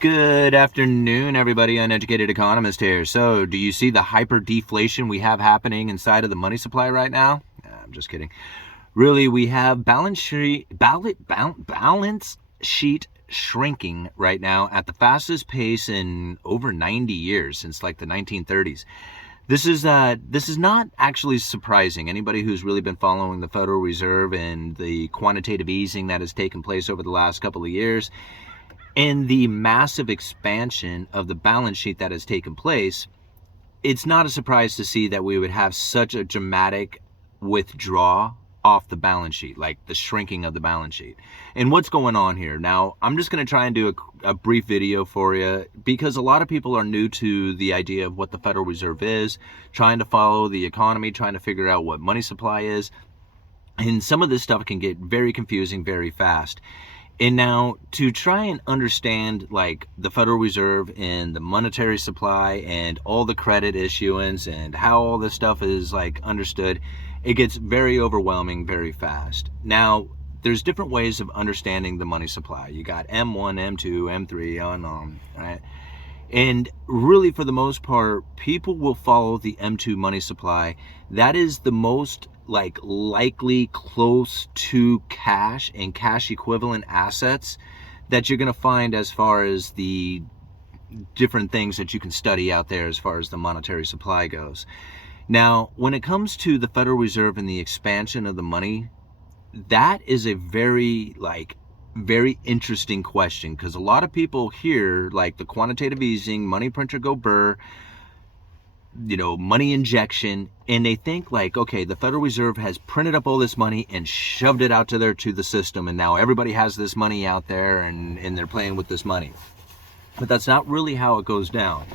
Good afternoon, everybody. Uneducated Economist here. So, do you see the hyper deflation we have happening inside of the money supply right now? I'm just kidding. Really, we have balance sheet shrinking right now at the fastest pace in over 90 years, since like the 1930s. This is not actually surprising. Anybody who's really been following the Federal Reserve and the quantitative easing that has taken place over the last couple of years, and the massive expansion of the balance sheet that has taken place, it's not a surprise to see that we would have such a dramatic withdrawal off the balance sheet, like the shrinking of the balance sheet. And what's going on here? Now, I'm just going to try and do a brief video for you, because a lot of people are new to the idea of what the Federal Reserve is, trying to follow the economy, trying to figure out what money supply is. And some of this stuff can get very confusing very fast. And now, to try and understand like the Federal Reserve and the monetary supply and all the credit issuance and how all this stuff is like understood, it gets very overwhelming very fast. Now, there's different ways of understanding the money supply. You got M1, M2, M3, on, right? And really, for the most part, people will follow the M2 money supply. That is the most likely close to cash and cash equivalent assets that you're going to find as far as the different things that you can study out there as far as the monetary supply goes. Now, when it comes to the Federal Reserve and the expansion of the money, that is a very interesting question, because a lot of people hear like the quantitative easing, money printer go burr, money injection, and they think like, okay, the Federal Reserve has printed up all this money and shoved it out to the system, and now everybody has this money out there and they're playing with this money. But that's not really how it goes down.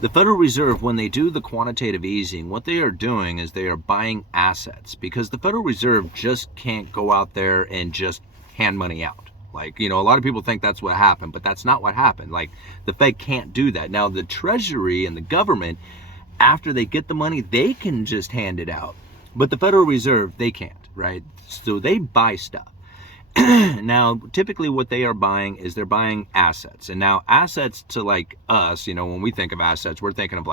The Federal Reserve, when they do the quantitative easing, what they are doing is they are buying assets, because the Federal Reserve just can't go out there and just hand money out. A lot of people think that's what happened, but that's not what happened. The Fed can't do that. Now, the Treasury and the government, after they get the money, they can just hand it out. But the Federal Reserve, they can't, right? So they buy stuff. Now, typically what they are buying is they're buying assets. And now assets to us, when we think of assets, we're thinking of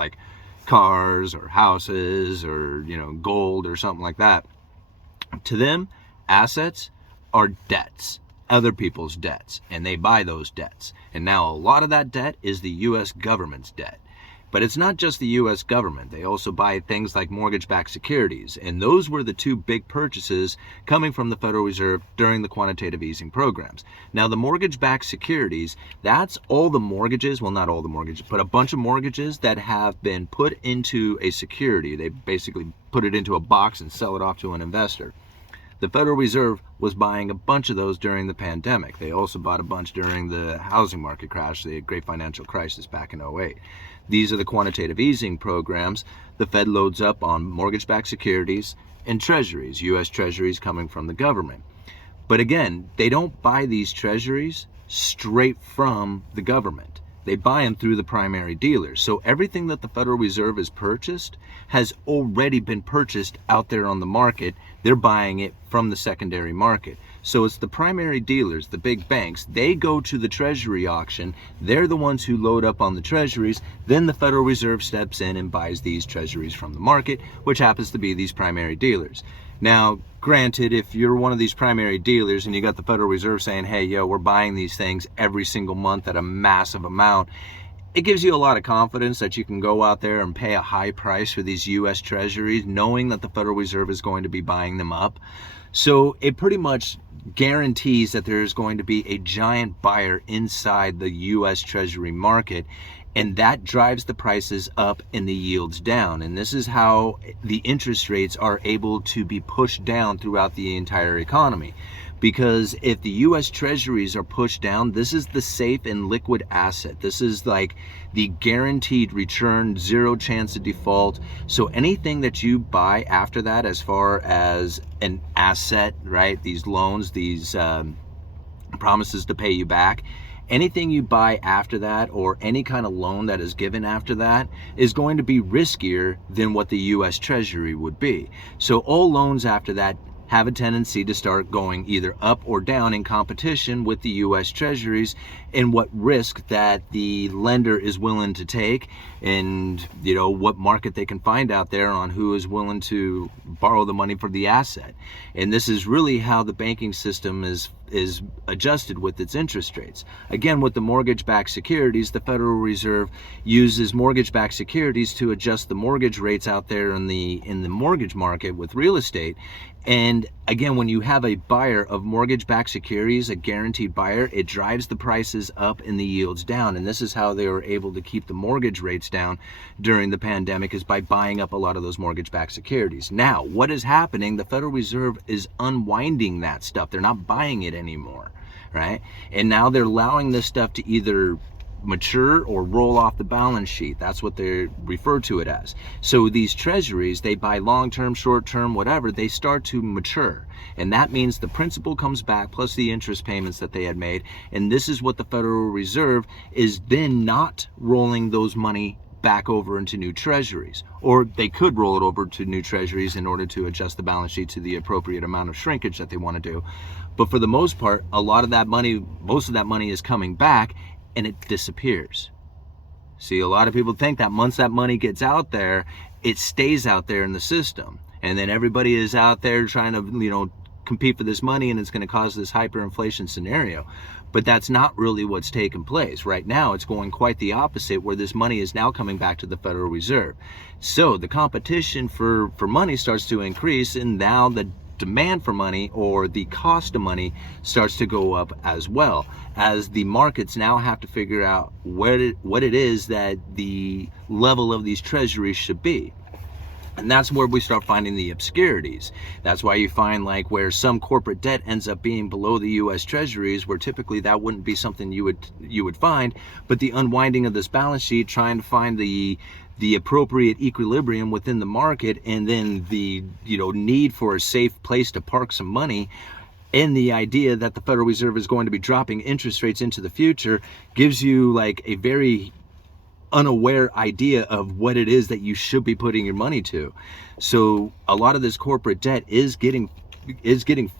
cars or houses or, gold or something like that. To them, assets are debts, other people's debts, and they buy those debts. And now a lot of that debt is the U.S. government's debt. But it's not just the U.S. government. They also buy things like mortgage-backed securities. And those were the two big purchases coming from the Federal Reserve during the quantitative easing programs. Now, the mortgage-backed securities, that's all the mortgages, well, not all the mortgages, but a bunch of mortgages that have been put into a security. They basically put it into a box and sell it off to an investor. The Federal Reserve was buying a bunch of those during the pandemic. They also bought a bunch during the housing market crash, the great financial crisis back in 2008. These are the quantitative easing programs. The Fed loads up on mortgage-backed securities and treasuries, U.S. treasuries coming from the government. But again, they don't buy these treasuries straight from the government. They buy them through the primary dealers. So everything that the Federal Reserve has purchased has already been purchased out there on the market. They're buying it from the secondary market. So it's the primary dealers, the big banks. They go to the treasury auction. They're the ones who load up on the treasuries. Then the Federal Reserve steps in and buys these treasuries from the market, which happens to be these primary dealers. Now, granted, if you're one of these primary dealers and you got the Federal Reserve saying, hey, yo, we're buying these things every single month at a massive amount, it gives you a lot of confidence that you can go out there and pay a high price for these U.S. treasuries, knowing that the Federal Reserve is going to be buying them up. So it pretty much guarantees that there's going to be a giant buyer inside the U.S. Treasury market, and that drives the prices up and the yields down. And this is how the interest rates are able to be pushed down throughout the entire economy. Because if the U.S. treasuries are pushed down, this is the safe and liquid asset. This is like the guaranteed return, zero chance of default. So anything that you buy after that, as far as an asset, right? These loans, these promises to pay you back, anything you buy after that, or any kind of loan that is given after that, is going to be riskier than what the U.S. Treasury would be. So all loans after that have a tendency to start going either up or down in competition with the U.S. Treasuries, and what risk that the lender is willing to take, and what market they can find out there on who is willing to borrow the money for the asset. And this is really how the banking system is adjusted with its interest rates. Again, with the mortgage-backed securities, the Federal Reserve uses mortgage-backed securities to adjust the mortgage rates out there in the mortgage market with real estate. And again, when you have a buyer of mortgage-backed securities, a guaranteed buyer, it drives the prices up and the yields down. And this is how they were able to keep the mortgage rates down during the pandemic, is by buying up a lot of those mortgage-backed securities. Now, what is happening? The Federal Reserve is unwinding that stuff. They're not buying it anymore, right? And now they're allowing this stuff to either mature or roll off the balance sheet. That's what they refer to it as. So these treasuries, they buy long-term, short-term, whatever, they start to mature. And that means the principal comes back plus the interest payments that they had made. And this is what the Federal Reserve is then not rolling those money back over into new treasuries. Or they could roll it over to new treasuries in order to adjust the balance sheet to the appropriate amount of shrinkage that they want to do. But for the most part, a lot of that money, most of that money is coming back, and it disappears. See, a lot of people think that once that money gets out there, it stays out there in the system. And then everybody is out there trying to, compete for this money, and it's going to cause this hyperinflation scenario. But that's not really what's taking place. Right now, it's going quite the opposite, where this money is now coming back to the Federal Reserve. So the competition for money starts to increase, and now the demand for money, or the cost of money, starts to go up as well, as the markets now have to figure out what it is that the level of these treasuries should be. And that's where we start finding the obscurities. That's why you find where some corporate debt ends up being below the U.S. Treasuries, where typically that wouldn't be something you would find. But the unwinding of this balance sheet, trying to find the appropriate equilibrium within the market, and then the need for a safe place to park some money, and the idea that the Federal Reserve is going to be dropping interest rates into the future, gives you a very unaware idea of what it is that you should be putting your money to. So a lot of this corporate debt is getting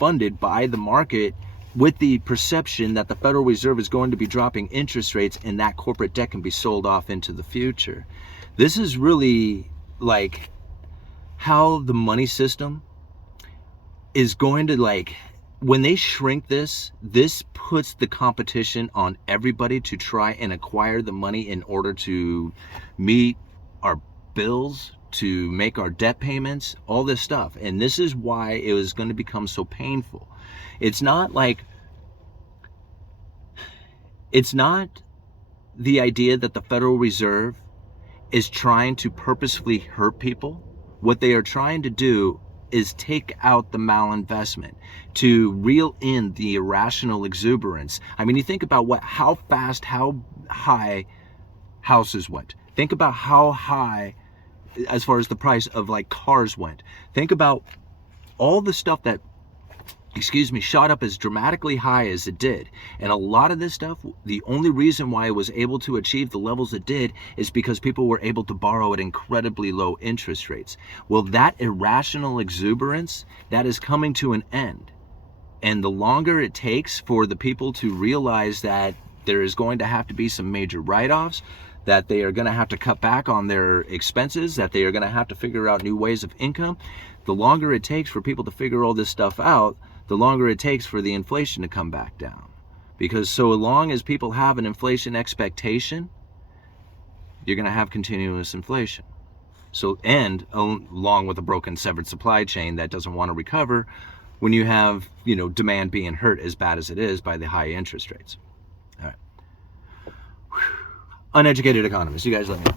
funded by the market, with the perception that the Federal Reserve is going to be dropping interest rates, and that corporate debt can be sold off into the future. This is really how the money system is going to, when they shrink this puts the competition on everybody to try and acquire the money in order to meet our bills, to make our debt payments, all this stuff. And this is why it was going to become so painful. It's not the idea that the Federal Reserve is trying to purposefully hurt people. What they are trying to do is take out the malinvestment, to reel in the irrational exuberance. I mean, you think about how high houses went. Think about how high, as far as the price of cars went. Think about all the stuff that, shot up as dramatically high as it did. And a lot of this stuff, the only reason why it was able to achieve the levels it did is because people were able to borrow at incredibly low interest rates. Well, that irrational exuberance, that is coming to an end. And the longer it takes for the people to realize that there is going to have to be some major write-offs, that they are going to have to cut back on their expenses, that they are going to have to figure out new ways of income, the longer it takes for people to figure all this stuff out, the longer it takes for the inflation to come back down. Because so long as people have an inflation expectation, you're going to have continuous inflation. So, and along with a broken, severed supply chain that doesn't want to recover, when you have, demand being hurt as bad as it is by the high interest rates. All right. Uneducated Economist. You guys let me know.